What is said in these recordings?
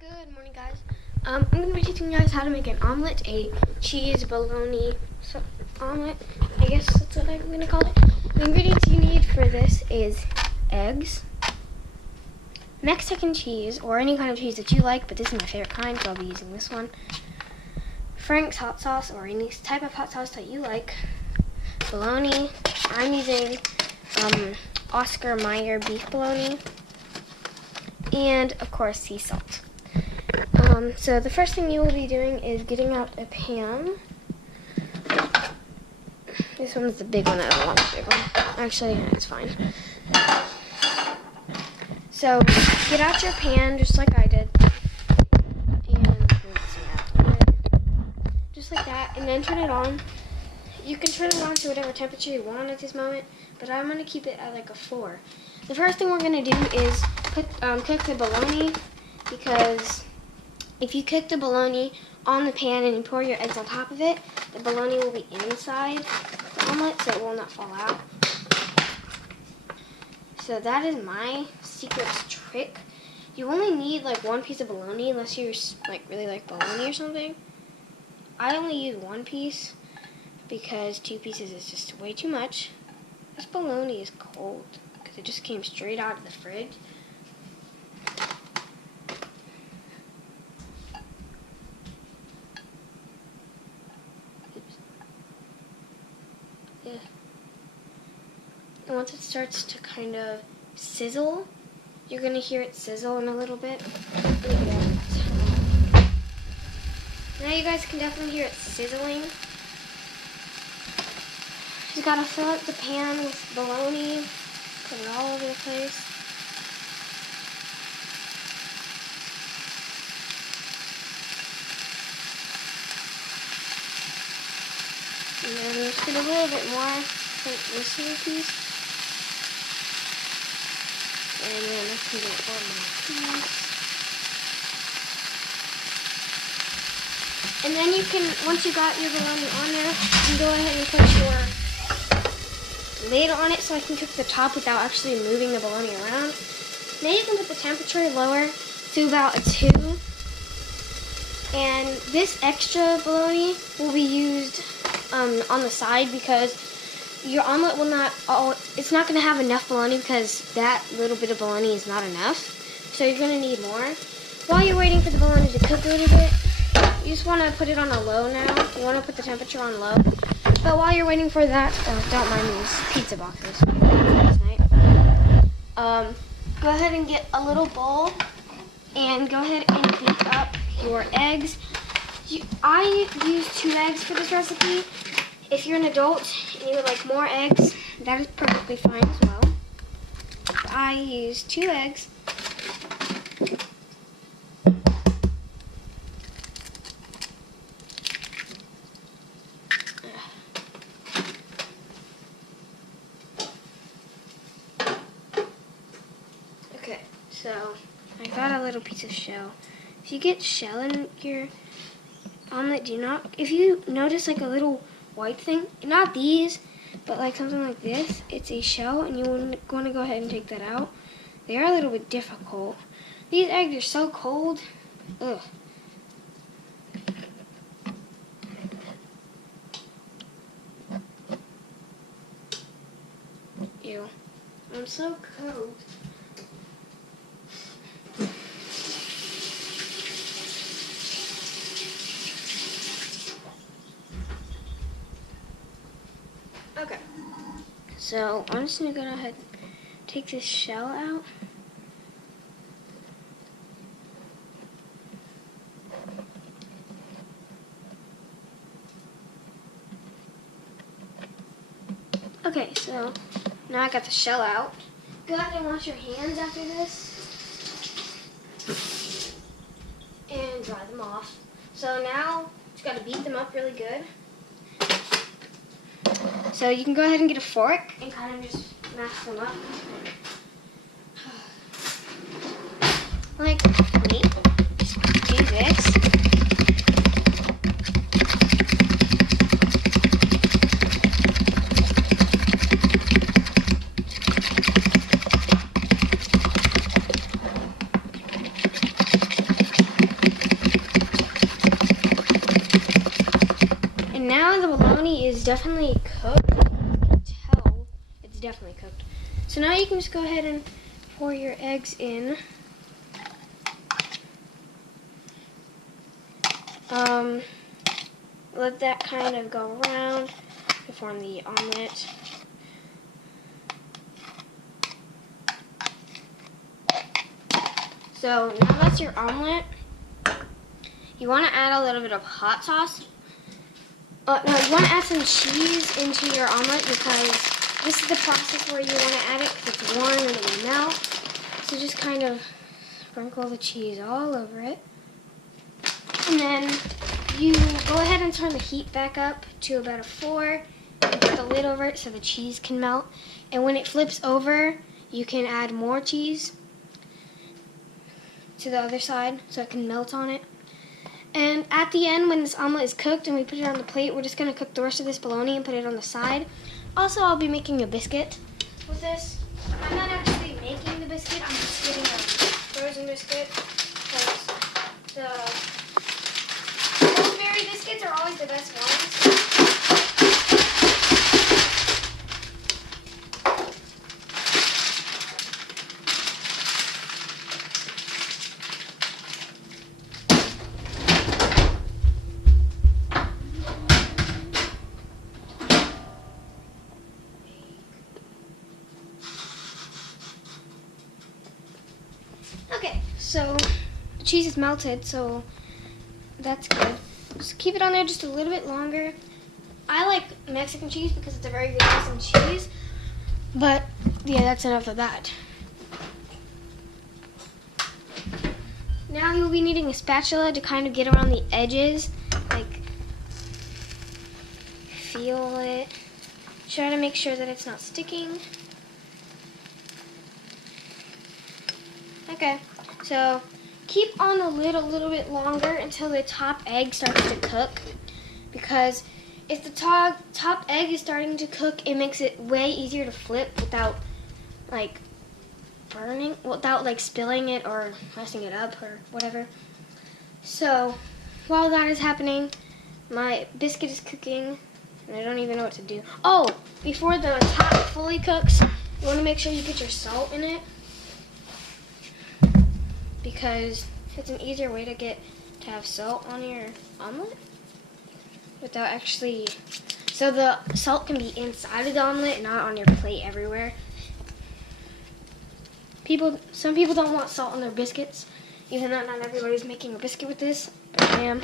Good morning, guys. I'm going to be teaching you guys how to make an omelet, a cheese bologna omelet. I guess that's what I'm going to call it. The ingredients you need for this is eggs, Mexican cheese, or any kind of cheese that you like, but this is my favorite kind, so I'll be using this one. Frank's hot sauce, or any type of hot sauce that you like. Bologna. I'm using Oscar Mayer beef bologna. And, of course, sea salt. So the first thing you will be doing is getting out a pan. This one's the big one. I don't want the big one. Actually, it's fine. So get out your pan just like I did. And just like that. And then turn it on. You can turn it on to whatever temperature you want at this moment. But I'm going to keep it at like a 4. The first thing we're going to do is cook the bologna, because if you cook the bologna on the pan and you pour your eggs on top of it, the bologna will be inside the omelet, so it will not fall out. So that is my secret trick. You only need like one piece of bologna unless you really like bologna or something. I only use one piece because 2 pieces is just way too much. This bologna is cold because it just came straight out of the fridge. And once it starts to kind of sizzle, you're going to hear it sizzle in a little bit. Now you guys can definitely hear it sizzling. You got to fill up the pan with bologna, put it all over the place. And then just get a little bit more like this little piece. And then I can get one more piece. And then you can, once you got your bologna on there, you can go ahead and put your lid on it so I can cook the top without actually moving the bologna around. Now you can put the temperature lower to about a 2. And this extra bologna will be used on the side, because your omelet will not, it's not going to have enough bologna because that little bit of bologna is not enough. So you're going to need more. While you're waiting for the bologna to cook a little bit, you just want to put it on a low now. You want to put the temperature on low. But while you're waiting for that, don't mind these pizza boxes. Last night. Go ahead and get a little bowl and go ahead and beat up your eggs. I use 2 eggs for this recipe. If you're an adult and you would like more eggs, that is perfectly fine as well. I use 2 eggs. Okay, so I got a little piece of shell. If you get shell in your omelet, if you notice like a little white thing, not these, but like something like this, it's a shell, and you want to go ahead and take that out. They are a little bit difficult. These eggs are so cold. Ugh. Ew. I'm so cold. Okay, so I'm just going to go ahead and take this shell out. Okay, so now I got the shell out. Go ahead and wash your hands after this and dry them off. So now just got to beat them up really good. So you can go ahead and get a fork and kind of just mash them up. Like me. Just do this. now the bologna is definitely cooked. You can tell it's definitely cooked. So now you can just go ahead and pour your eggs in. Let that kind of go around to form the omelet. So now that's your omelet. You want to add a little bit of hot sauce. No, you want to add some cheese into your omelet because this is the process where you want to add it because it's warm and it will melt. So just kind of sprinkle the cheese all over it. And then you go ahead and turn the heat back up to about a 4 and put the lid over it so the cheese can melt. And when it flips over, you can add more cheese to the other side so it can melt on it. And at the end, when this omelet is cooked and we put it on the plate, we're just going to cook the rest of this bologna and put it on the side. Also, I'll be making a biscuit with this. I'm not actually making the biscuit, I'm just getting a frozen biscuit because the Pillsbury biscuits are always the best ones. Okay, so the cheese is melted, so that's good. Just keep it on there just a little bit longer. I like Mexican cheese because it's a very relaxing cheese, but yeah, that's enough of that. Now you'll be needing a spatula to kind of get around the edges, like feel it. Try to make sure that it's not sticking. Okay, so keep on the lid a little bit longer until the top egg starts to cook, because if the top egg is starting to cook, it makes it way easier to flip without like burning, without like spilling it or messing it up or whatever. So while that is happening, my biscuit is cooking and I don't even know what to do. Oh, before the top fully cooks, you want to make sure you get your salt in it, because it's an easier way to have salt on your omelet without actually, so the salt can be inside of the omelet, not on your plate everywhere. Some people don't want salt on their biscuits, even though not everybody's making a biscuit with this, but I am.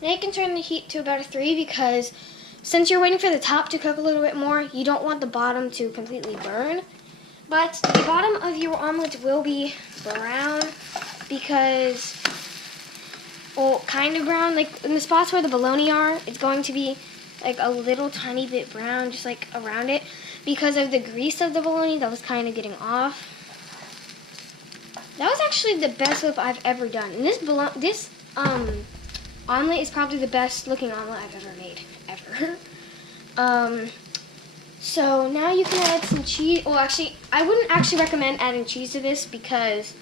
Now you can turn the heat to about a 3 because since you're waiting for the top to cook a little bit more, you don't want the bottom to completely burn. But the bottom of your omelet will be brown because, well, kind of brown. Like in the spots where the bologna are, it's going to be like a little tiny bit brown, just like around it, because of the grease of the bologna that was kind of getting off. That was actually the best flip I've ever done. And this omelet is probably the best looking omelet I've ever made, ever. So now you can add some cheese. Well, actually, I wouldn't actually recommend adding cheese to this because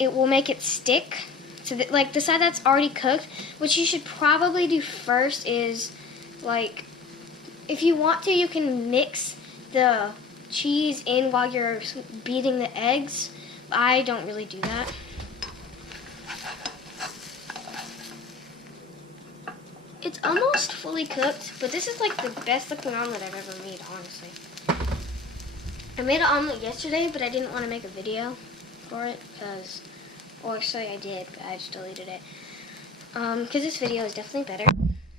it will make it stick. So like the side that's already cooked, what you should probably do first is, like, if you want to, you can mix the cheese in while you're beating the eggs. I don't really do that. It's almost fully cooked, but this is like the best looking omelet I've ever made, honestly. I made an omelet yesterday, but I didn't want to make a video for it because, well, actually I did, but I just deleted it. Because this video is definitely better.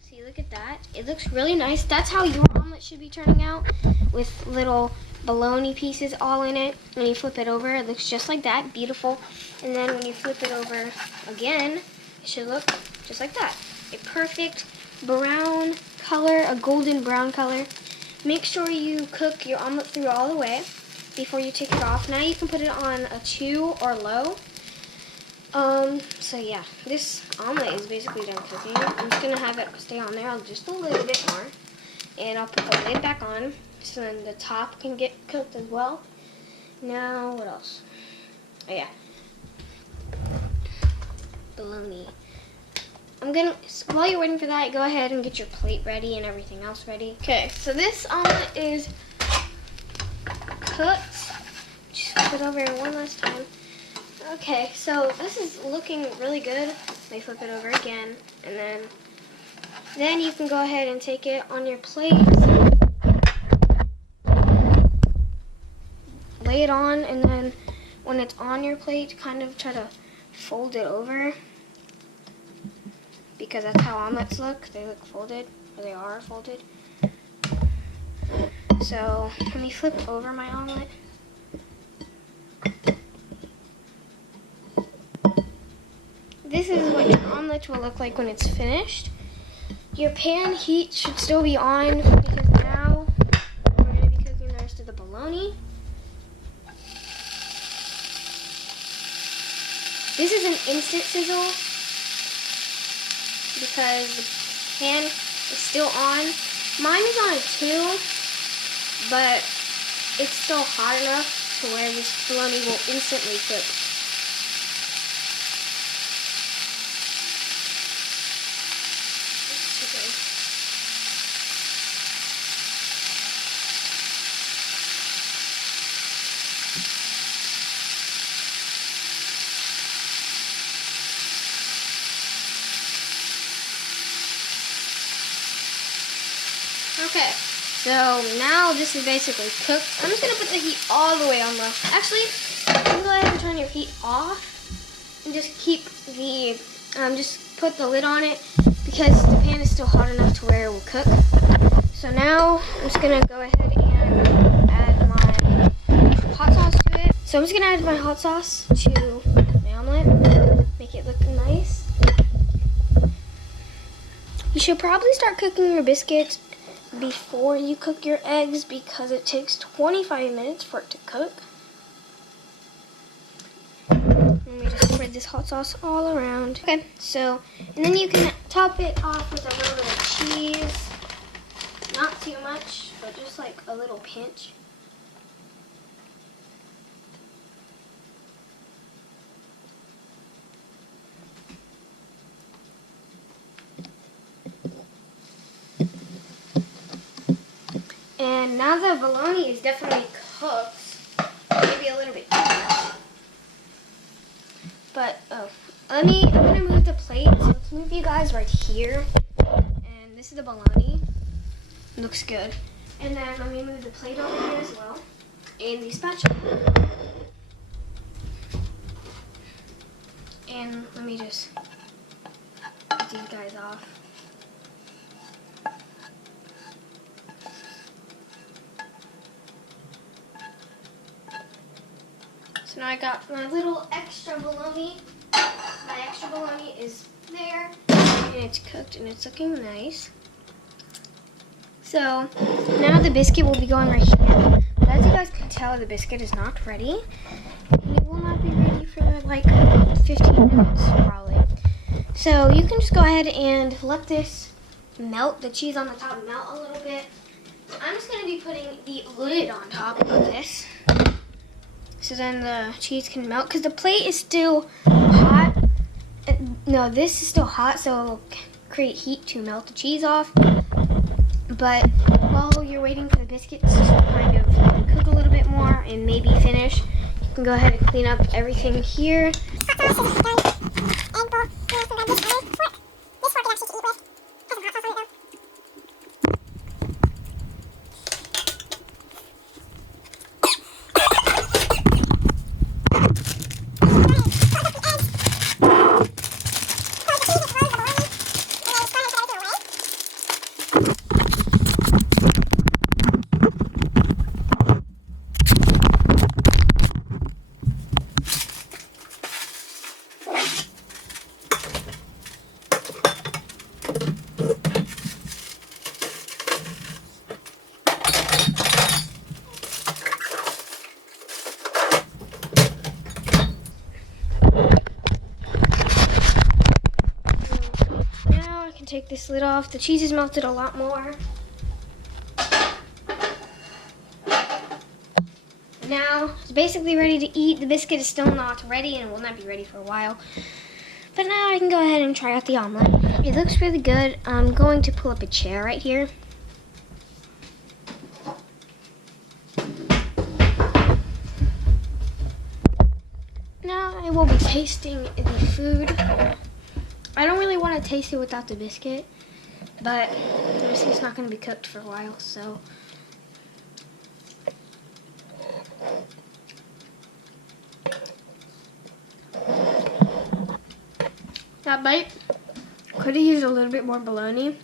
See, look at that. It looks really nice. That's how your omelet should be turning out, with little bologna pieces all in it. When you flip it over, it looks just like that, beautiful. And then when you flip it over again, it should look just like that. A perfect brown color, a golden brown color. Make sure you cook your omelet through all the way before you take it off. Now you can put it on a 2 or low. So yeah, this omelet is basically done cooking. I'm just gonna have it stay on there just a little bit more, and I'll put the lid back on so then the top can get cooked as well. Now what else? Oh yeah, bologna. I'm while you're waiting for that, go ahead and get your plate ready and everything else ready. Okay, so this omelet is cooked. Just flip it over one last time. Okay, so this is looking really good. Let me flip it over again, and then you can go ahead and take it on your plate. Lay it on, and then when it's on your plate, kind of try to fold it over, because that's how omelets look. They look folded, or they are folded. So let me flip over my omelet. This is what your omelet will look like when it's finished. Your pan heat should still be on, because now we're going to be cooking the rest of the bologna. This is an instant sizzle because the pan is still on. Mine is on a 2, but it's still hot enough to where this bologna will instantly cook. Okay, so now this is basically cooked. I'm just going to put the heat all the way on low. Actually, you can go ahead and turn your heat off and just keep the, just put the lid on it, because the pan is still hot enough to where it will cook. So now I'm just going to go ahead and add my hot sauce to it. So I'm just going to add my hot sauce to my omelet, make it look nice. You should probably start cooking your biscuits before you cook your eggs, because it takes 25 minutes for it to cook. Let me just spread this hot sauce all around. Okay, so, and then you can top it off with a little bit of cheese. Not too much, but just like a little pinch. And now the bologna is definitely cooked, maybe a little bit too much. But I'm gonna move the plate. So let's move you guys right here. And this is the bologna. Looks good. And then let me move the plate over here as well, and the spatula. And let me just get these guys off. So now I got my little extra bologna. My extra bologna is there, and it's cooked, and it's looking nice. So now the biscuit will be going right here. But as you guys can tell, the biscuit is not ready. And it will not be ready for like 15 minutes probably. So you can just go ahead and let this melt, the cheese on the top melt a little bit. I'm just going to be putting the lid on top of this, so then the cheese can melt, because the plate is still hot. No, this is still hot, so it will create heat to melt the cheese off. But while you're waiting for the biscuits to kind of cook a little bit more and maybe finish, you can go ahead and clean up everything here. Take this lid off. The cheese is melted a lot more. Now it's basically ready to eat. The biscuit is still not ready and will not be ready for a while. But now I can go ahead and try out the omelet. It looks really good. I'm going to pull up a chair right here. Now I will be tasting the food. I don't really want to taste it without the biscuit, but the biscuit's not going to be cooked for a while, so. That bite could have used a little bit more bologna.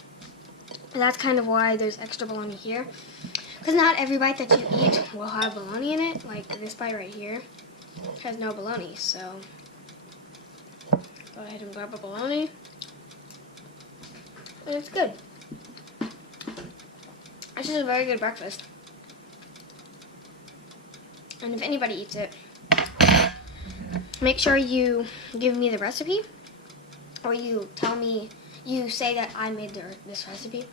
And that's kind of why there's extra bologna here. Because not every bite that you eat will have bologna in it. Like this bite right here has no bologna. So go ahead and grab a bologna. And it's good. This is a very good breakfast. And if anybody eats it, make sure you give me the recipe. Or you tell me, you say that I made this recipe.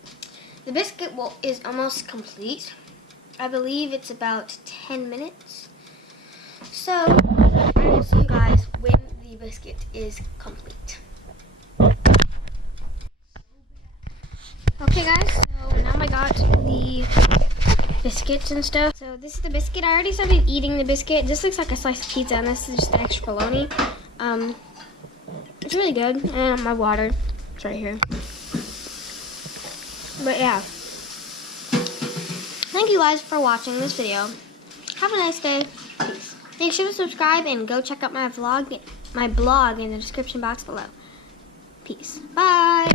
The biscuit is almost complete. I believe it's about 10 minutes. So, I will see you guys when the biscuit is complete. Okay guys, so now I got the biscuits and stuff. So this is the biscuit. I already started eating the biscuit. This looks like a slice of pizza and this is just the extra bologna. It's really good. And my water, it's right here. But yeah. Thank you guys for watching this video. Have a nice day. Peace. Make sure to subscribe and go check out my blog in the description box below. Peace. Bye.